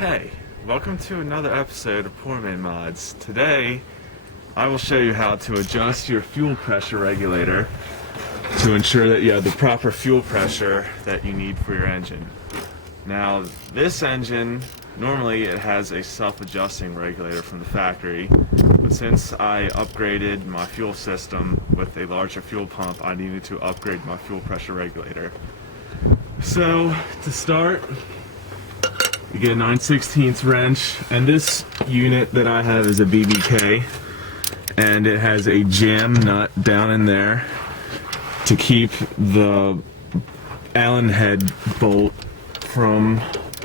Hey, welcome to another episode of Poor Man Mods. Today, I will show you how to adjust your fuel pressure regulator to ensure that you have the proper fuel pressure that you need for your engine. Now, this engine, normally it has a self-adjusting regulator from the factory, but since I upgraded my fuel system with a larger fuel pump, I needed to upgrade my fuel pressure regulator. So, to start, you get a 9/16 wrench, and this unit that I have is a BBK, and it has a jam nut down in there to keep the Allen head bolt from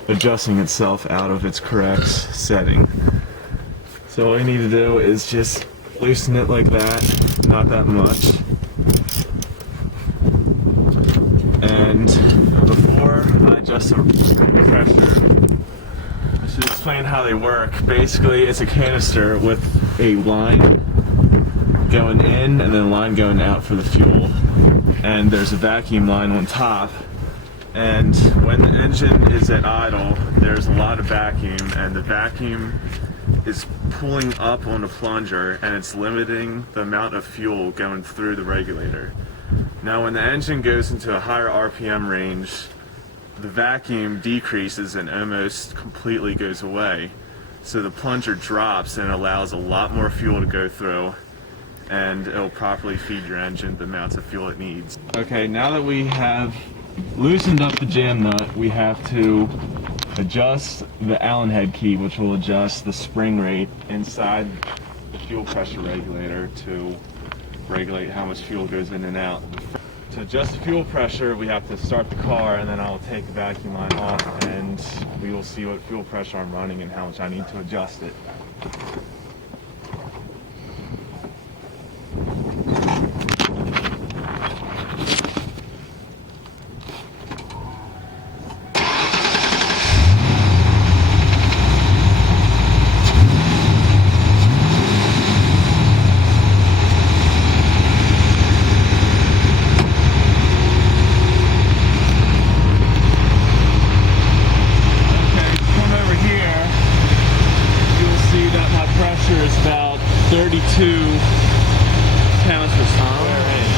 adjusting itself out of its correct setting. So all you need to do is just loosen it like that, not that much. And before I adjust the pressure, I should explain how they work. Basically, it's a canister with a line going in and then a line going out for the fuel. And there's a vacuum line on top. And when the engine is at idle, there's a lot of vacuum, and the vacuum is pulling up on the plunger, and it's limiting the amount of fuel going through the regulator. Now, when the engine goes into a higher RPM range, the vacuum decreases and almost completely goes away. So the plunger drops and allows a lot more fuel to go through, and it'll properly feed your engine the amounts of fuel it needs. Okay, now that we have loosened up the jam nut, we have to adjust the Allen head key, which will adjust the spring rate inside the fuel pressure regulator to regulate how much fuel goes in and out. To adjust the fuel pressure, we have to start the car, and then I'll take the vacuum line off, and we will see what fuel pressure I'm running and how much I need to adjust it. Is about 32 pounds per square inch,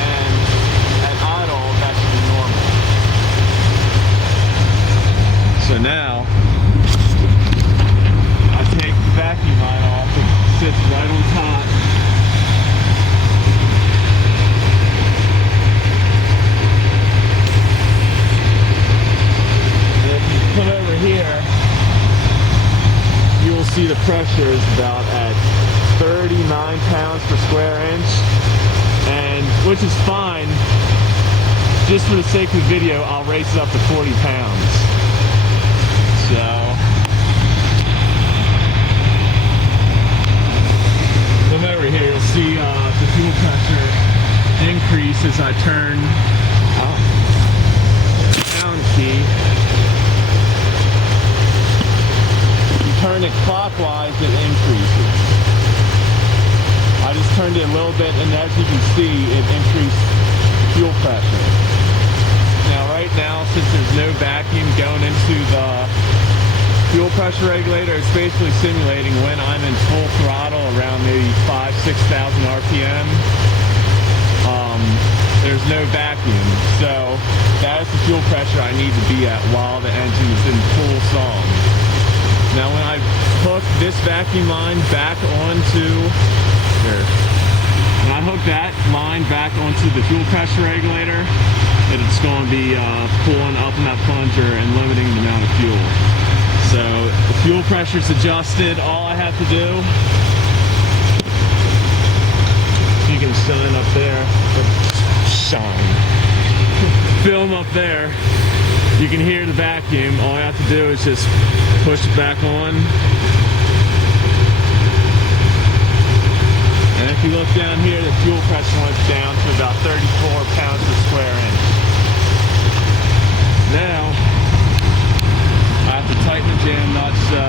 and at idle that should be normal. So now I take the vacuum line off, it sits right on top. And if you come over here, you will see the pressure is about at 39 pounds per square inch, and which is fine. Just for the sake of the video, I'll raise it up to 40 pounds. So come over here, you'll see the fuel pressure increase as I turn the Allen key. Turn it clockwise, it increases. I just turned it a little bit, and as you can see, it increased fuel pressure. Now, right now, since there's no vacuum going into the fuel pressure regulator, it's basically simulating when I'm in full throttle around maybe 5,000–6,000 RPM. There's no vacuum, so that is the fuel pressure I need to be at while the engine is in full song. Now when I hook this vacuum line back onto here, when I hook that line back onto the fuel pressure regulator, it's going to be pulling up in that plunger and limiting the amount of fuel. So the fuel pressure is adjusted. All I have to do, you can shine up there, film up there. You can hear the vacuum. All I have to do is just push it back on. And if you look down here, the fuel pressure went down to about 34 pounds per square inch. Now, I have to tighten the jam nut so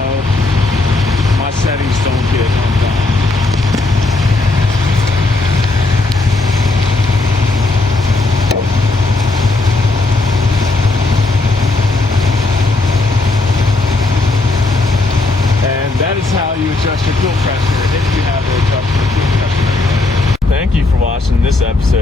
my settings don't get undone. this episode.